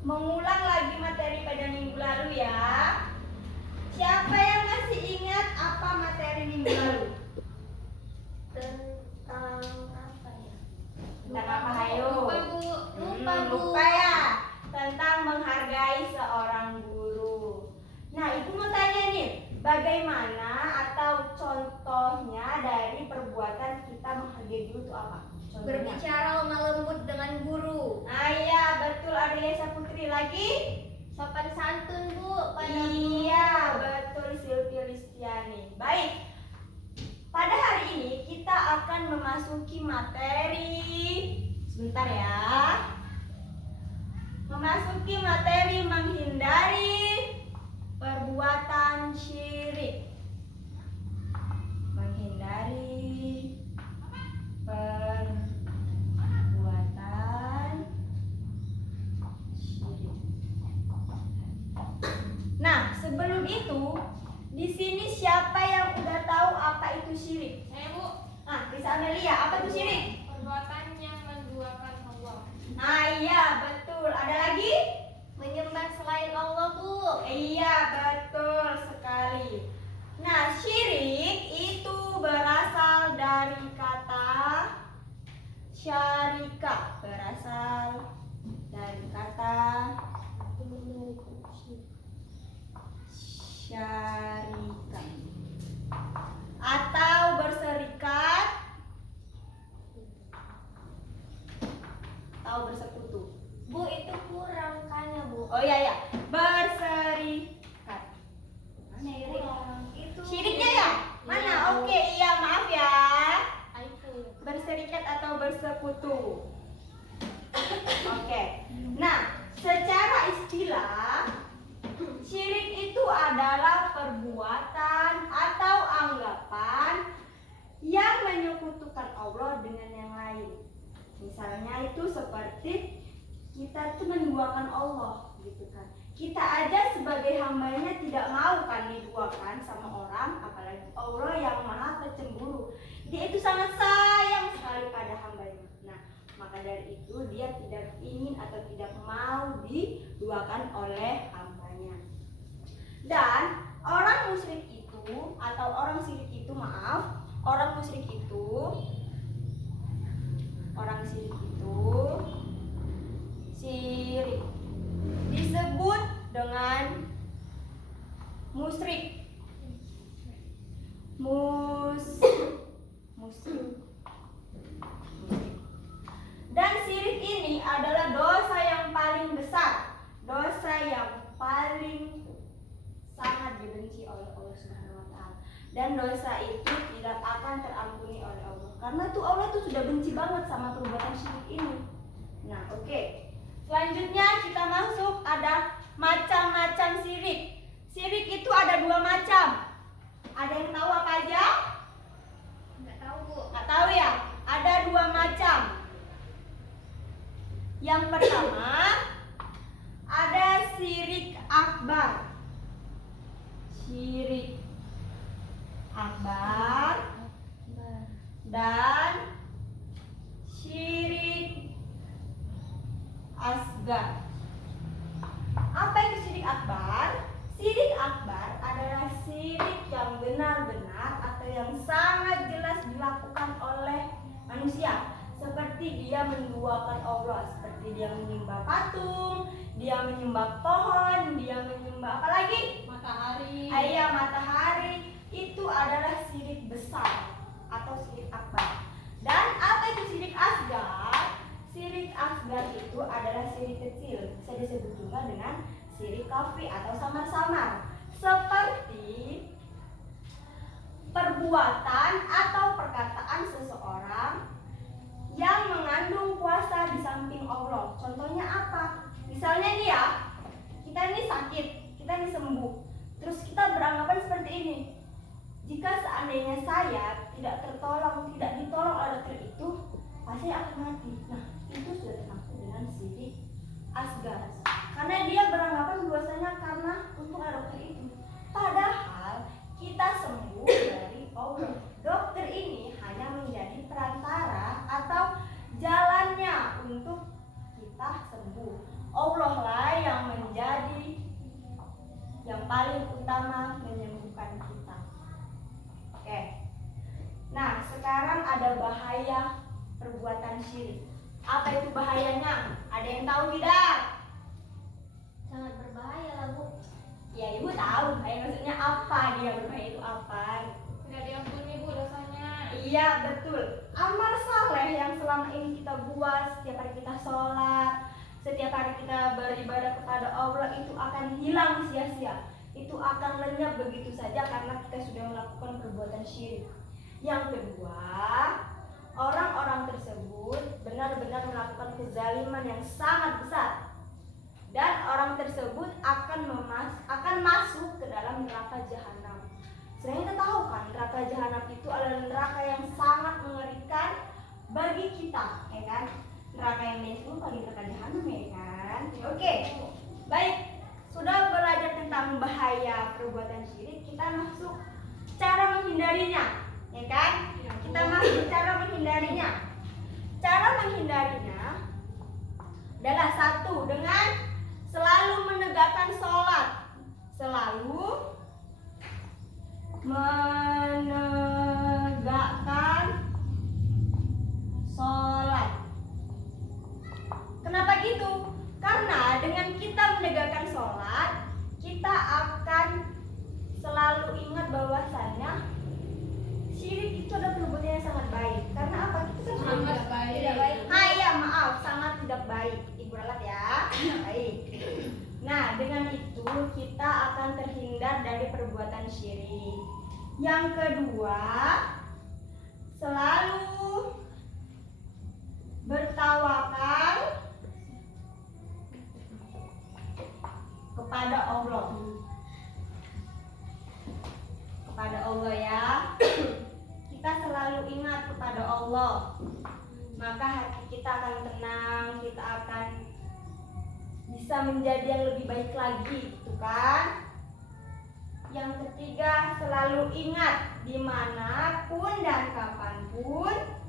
mengulang lagi materi pada minggu lalu ya. Siapa yang masih ingat apa materi minggu lalu? Tentang apa ya? Tentang apa, ayo? Lupa ya. Tentang menghargai seorang guru. Nah, ibu mau tanya nih, bagaimana atau contohnya dari perbuatan kita menghargai guru itu apa? Contohnya? Berbicara lemah lembut dengan guru. Nah, iya betul, Adriesa Putri. Lagi? Sopan santun Bu pada Iya, betul, Silvia Listiani. Baik. Pada hari ini kita akan memasuki materi. Sebentar ya. Memasuki materi menghindari perbuatan syirik. Menghindari perbuatan syirik. Nah, sebelum itu, di sini siapa yang udah tahu apa itu syirik? Saya Bu. Nah, Risa Amelia, apa itu syirik? Perbuatan yang menduakan Allah. Nah, iya, betul. Ada lagi? Menyembah selain Allah Bu. Iya, betul sekali. Nah, syirik itu berasal dari kata syarika. Berasal dari kata syarika atau berserikat atau bersekutu. Bu, itu kurang kayaknya Bu. Oh iya ya, berserikat. Mana ya? Itu Syiriknya ya? Mana? Iya, Bu. Oke, iya, maaf ya. Itu. Berserikat atau bersekutu. Oke. Nah, secara istilah syirik itu adalah perbuatan atau anggapan yang menyekutukan Allah dengan yang lain. Misalnya itu seperti kita itu menduakan Allah gitu kan. Kita aja sebagai hambanya tidak mau kan diduakan sama orang, apalagi Allah yang maha pecemburu. Dia itu sangat sayang sekali pada hambanya. Nah, maka dari itu dia tidak ingin atau tidak mau diduakan oleh hambanya. Dan orang musyrik itu atau orang syirik itu, orang musyrik itu, orang syirik itu syirik disebut dengan musyrik. Musyrik. Dan syirik ini adalah dosa yang paling besar, dosa yang paling sangat dibenci oleh Allah Subhanahu wa taala. Dan dosa itu tidak akan terampuni oleh Allah. Karena tuh Allah tuh sudah benci banget sama perbuatan syirik ini. Nah, oke. Selanjutnya kita masuk ada macam-macam syirik. Syirik itu ada 2 macam. Ada yang tahu apa aja? Enggak tahu Bu. Nggak tahu ya? Ada 2 macam. Yang pertama ada syirik akbar. Syirik akbar dan syirik asgar. Apa itu syirik akbar? Syirik akbar adalah syirik yang benar-benar atau yang sangat jelas dilakukan oleh manusia. Seperti dia menduakan Allah, seperti dia menyembah patung, dia menyembah pohon, dia menyembah apa lagi? Matahari. Iya, matahari. Itu adalah syirik besar atau syirik akbar. Dan apa itu syirik asgar? Syirik asgar itu adalah syirik kecil. Bisa disebut juga dengan syirik khafi atau samar-samar. Seperti perbuatan atau perkataan seseorang yang mengandung kuasa di samping Allah. Contohnya apa? Misalnya nih ya, kita ini sakit, kita ini sembuh. Terus kita beranggapan seperti ini. Jika seandainya saya tidak tertolong, tidak ditolong oleh dokter itu, pasti akan mati. Nah, itu sudah termasuk dengan syirik asgar. Karena dia beranggapan bahwasanya karena untuk dokter itu. Padahal kita sembuh dari Allah. Dokter ini hanya menjadi perantara atau jalannya untuk kita sembuh. Allah lah berbahaya perbuatan syirik. Apa itu bahayanya? Ada yang tahu tidak? Sangat berbahaya lah, Bu. Ya, Ibu tahu bahaya maksudnya apa, dia berbahaya itu apa? Tidak diampuni, Bu, dosanya. Iya, betul. Amal saleh yang selama ini kita buat, setiap hari kita sholat, setiap hari kita beribadah kepada Allah, itu akan hilang sia-sia. Itu akan lenyap begitu saja karena kita sudah melakukan perbuatan syirik. Yang kedua, orang-orang tersebut benar-benar melakukan kezaliman yang sangat besar. Dan orang tersebut akan masuk ke dalam neraka jahanam. Sering kita tahu kan, neraka jahanam itu adalah neraka yang sangat mengerikan bagi kita, ya kan? Neraka yang lain itu bagi neraka jahanam, ya kan? Oke, baik. Sudah belajar tentang bahaya perbuatan syirik, kita masuk cara menghindarinya, ya kan? Kita masuk cara menghindarinya. Cara menghindarinya adalah satu, dengan selalu menegakkan sholat. Selalu menegakkan sholat. Kenapa gitu? Karena dengan kita menegakkan sholat, kita akan selalu ingat bahwasannya syirik itu adalah perbuatan yang sangat baik. Karena apa? Kita kan Sangat baik. tidak baik. Ya maaf, sangat tidak baik. Ibu ralat ya. Baik. Nah, dengan itu kita akan terhindar dari perbuatan syirik. Yang kedua, selalu bertawakal kepada Allah. Kepada Allah ya. Kita selalu ingat kepada Allah. Maka hati kita akan tenang, kita akan bisa menjadi yang lebih baik lagi, gitu kan? Yang ketiga, selalu ingat dimanapun dan kapanpun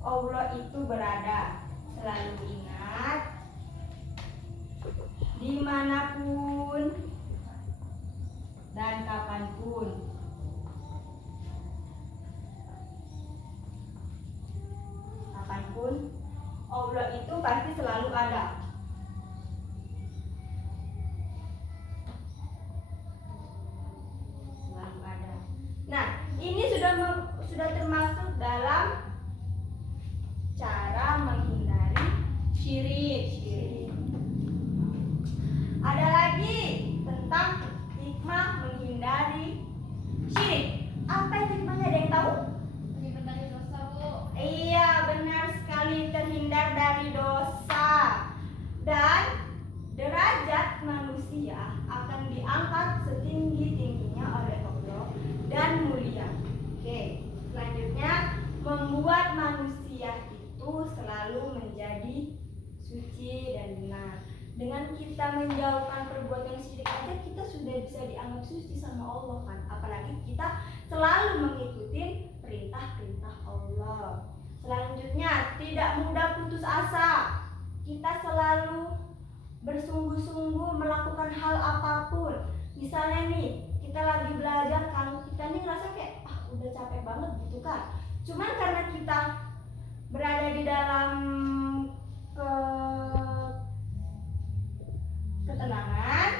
Allah itu berada. Selalu ingat dimanapun dan kapanpun Allah itu pasti selalu ada. Selalu ada. Nah, ini sudah termasuk dalam cara menghindari syirik. Ada lagi tentang hikmah menghindari syirik. Apa itu hikmahnya, ada yang tahu? Terhindar dari dosa, Bu. Iya, benar sekali, terhindar dari dosa. Dan derajat manusia akan diangkat setinggi-tingginya oleh Allah dan mulia. Oke, selanjutnya membuat manusia itu selalu menjadi suci dan benar. Dengan kita menjauhkan perbuatan syirik aja, kita sudah bisa dianggap suci sama Allah kan. Apalagi kita selalu mengikuti perintah-perintah Allah. Selanjutnya, tidak mudah putus asa. Kita selalu bersungguh-sungguh melakukan hal apapun. Misalnya nih, kita lagi belajar kan, kita nih ngerasa kayak udah capek banget gitu kan. Cuman karena kita berada di dalam ketenangan,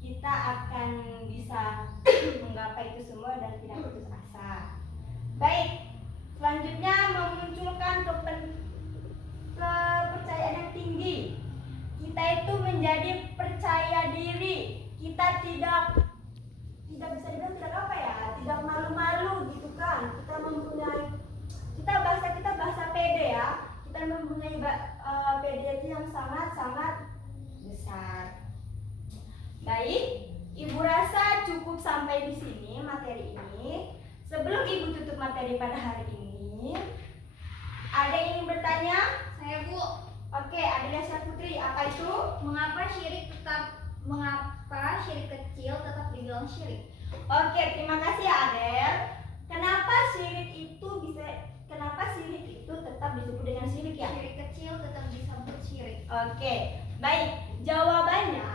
kita akan bisa menggapai itu semua dan tidak putus asa. Baik, selanjutnya memunculkan kepercayaan yang tinggi. Kita itu menjadi percaya diri. Kita tidak bisa dibilang tidak apa ya, tidak malu-malu gitu kan. Kita bahasa pede ya. Kita mempunyai pede yang sangat besar. Baik, Ibu rasa cukup sampai di sini materi ini. Sebelum Ibu tutup materi pada hari ini, ada yang ingin bertanya? Saya, Bu. Oke, Adela Putri, apa itu? Mengapa syirik kecil tetap dibilang syirik? Oke, terima kasih ya Adel. Kenapa syirik itu tetap disebut dengan syirik ya? Syirik kecil tetap disebut syirik. Oke, baik. Jawabannya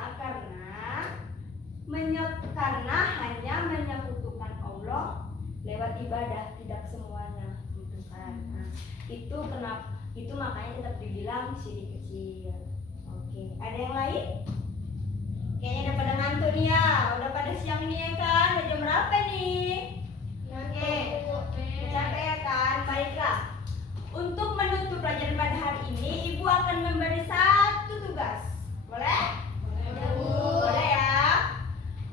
karena hanya menyekutukan Allah lewat ibadah, tidak semuanya gitu. kan. Nah, itu makanya tetap dibilang syirik kecil. Oke, ada yang lain? Kayaknya udah pada ngantuk nih ya, udah pada siang nih ya kan? Udah jam berapa nih? Oke, capek ya kan? Baiklah. Untuk menutup pelajaran pada hari ini, Ibu akan memberi satu tugas. Boleh? Boleh ya.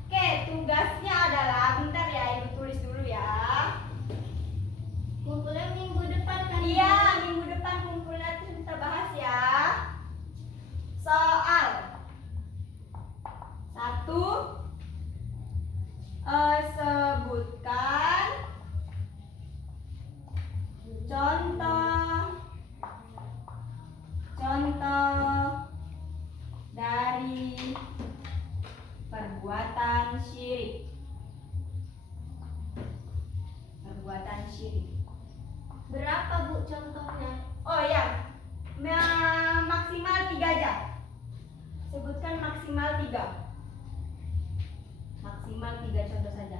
Oke, tugasnya adalah, bentar ya, Ibu tulis dulu ya. Kumpulnya minggu depan kan? Iya, minggu depan kumpulnya terus kita bahas ya. Soal satu, sebutkan contoh dari perbuatan syirik. Perbuatan syirik. Berapa Bu contohnya? Oh ya, maksimal 3 aja. Sebutkan maksimal 3. Maksimal 3 contoh saja.